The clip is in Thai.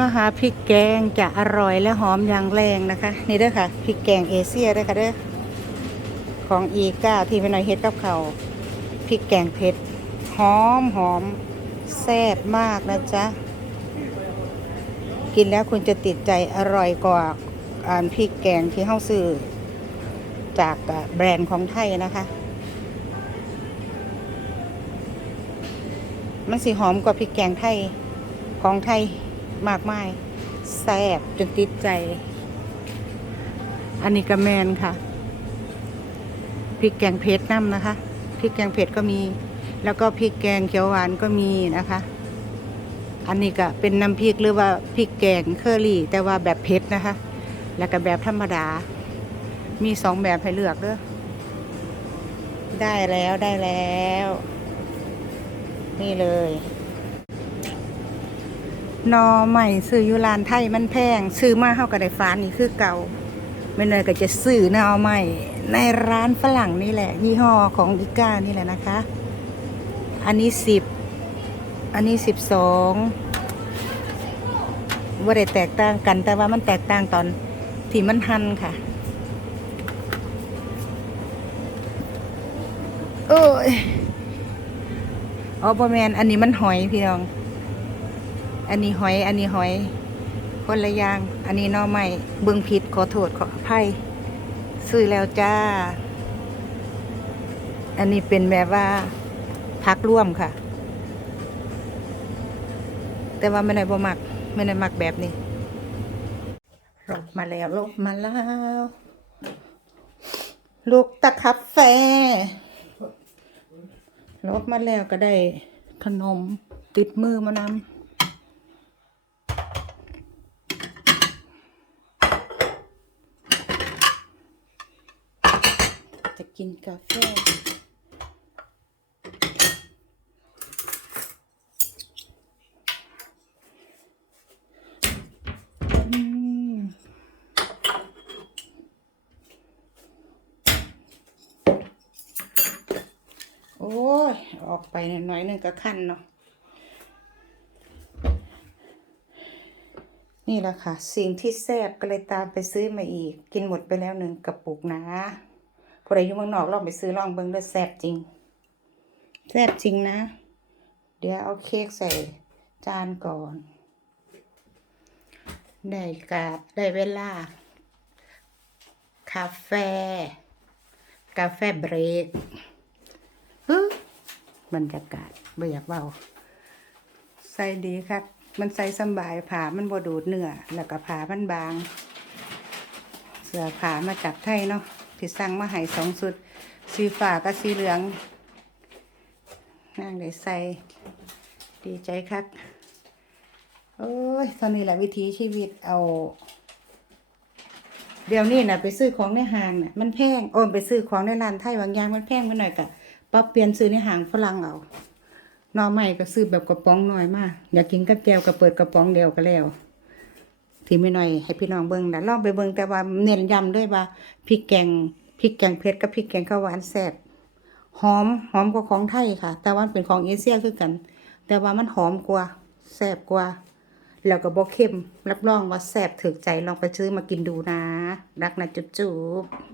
มาหาพริกแกงจะอร่อยและหอมอย่างแรงนะคะ นี่เด้อค่ะพริกแกงเอเชียเด้อค่ะเด้อของอีก้าที่เป็นหน่อยเฮ็ดกับเขาพริกแกงเผ็ดหอมหอมแซ่บมากนะจ๊ะ กินแล้วคุณจะติดใจอร่อยกว่าอ่าพริกแกงที่เฮาซื้อจากแบรนด์ของไทยนะคะ มันสีหอมกว่าพริกแกงไทยของไทย มากมายแซ่บจนติดใจ อันนี้กระแมนค่ะพริกแกงเผ็ดน้ำนะคะพริกแกงเผ็ดก็มี แล้วก็พริกแกงเขียวหวานก็มีนะคะ อันนี้ก็เป็นน้ำพริกหรือว่าพริกแกงเคอรี่ แต่ว่าแบบเผ็ดนะคะ แล้วก็แบบธรรมดา มีสองแบบให้เลือกเด้อได้แล้วได้แล้ว นี่เลย นอใหม่ซื้ออยูรานไทยมันแพง ซื้อมาเท่ากับได้ฟ้านี่คือเก่าไม่เลยก็จะซื้อนอใหม่ในร้านฝรั่งนี่แหละ ยี่ห้อของอีก้านี่แหละนะคะ อันนี้สิบอันนี้สิบสองว่าได้แตกต่างกัน แต่ว่ามันแตกต่างตอนที่มันหันค่ะเอ้ยอ๋อปแมนอันนี้มันหอยพี่น้อง อันนี้หอย อันนี้หอย คนละอย่าง อันนี้น่อไม้เบิ่งผิดขอโทษขออภัยซื้อแล้วจ้า อันนี้เป็นแบบว่าพักร่วมค่ะ แต่ว่าไม่ได้บ่มักไม่ได้มักแบบนี้ลบมาแล้วลบมาแล้ว ลูกตะคับแฟลบมาแล้วก็ได้ขนมติดมือมานำ จะกินกาแฟ โอ้ย ออกไปหน่อยนึงก็ขั้นเนาะนี่แหละค่ะ สิ่งที่แซ่บก็เลยตามไปซื้อมาอีก กินหมดไปแล้วหนึ่งกระปุกนะ พอได้อยู่เมืองนอกลองไปซื้อลองเบิ่งแล้วแซ่บจริง แซ่บจริงนะ เดี๋ยวเอาเค้กใส่จานก่อน ได้กาบได้เวลา คาเฟ่กาแฟเบรกฮึบรรยากาศไม่อยากเบาใส่ดีครับ มันใส่สบายผ้ามันบ่ดูดเนื้อแล้วก็ผ้ามันบาง เสื้อผ้ามาจากไทยเนาะ ที่สั่งมาให้สองสุด สีฟ้ากับสีเหลืองนั่งได้ใส่ดีใจครับโอ้ยตอนนี้แหละวิธีชีวิตเอา เดี๋ยวนี้นะไปซื้อของในห้างน่ะมันแพงโอนไปซื้อของในร้านไทยบางอย่างมันแพงไปหน่อยกะปรับเปลี่ยนซื้อในห้างฝรั่งเอานอใหม่ก็ซื้อแบบกระป๋องน้อยมากอยากกินกับแจวก็เปิดกระป๋องเดียวก็แล้ว ที่ไม่น้อยให้พี่น้องเบิ่งนะลองไปเบิ่งแต่ว่าเน้นย้ำด้วยว่าพริกแกงพริกแกงเผ็ดกับพริกแกงข้าวหวานแซ่บหอมหอมกว่าของไทยค่ะ แต่ว่าเป็นของเอเชียคือกัน แต่ว่ามันหอมกว่าแซ่บกว่า แล้วก็บ่เข้มรับรองว่าแซ่บถึกใจลองไปซื้อมากินดูนะ รักนะจุ๊บ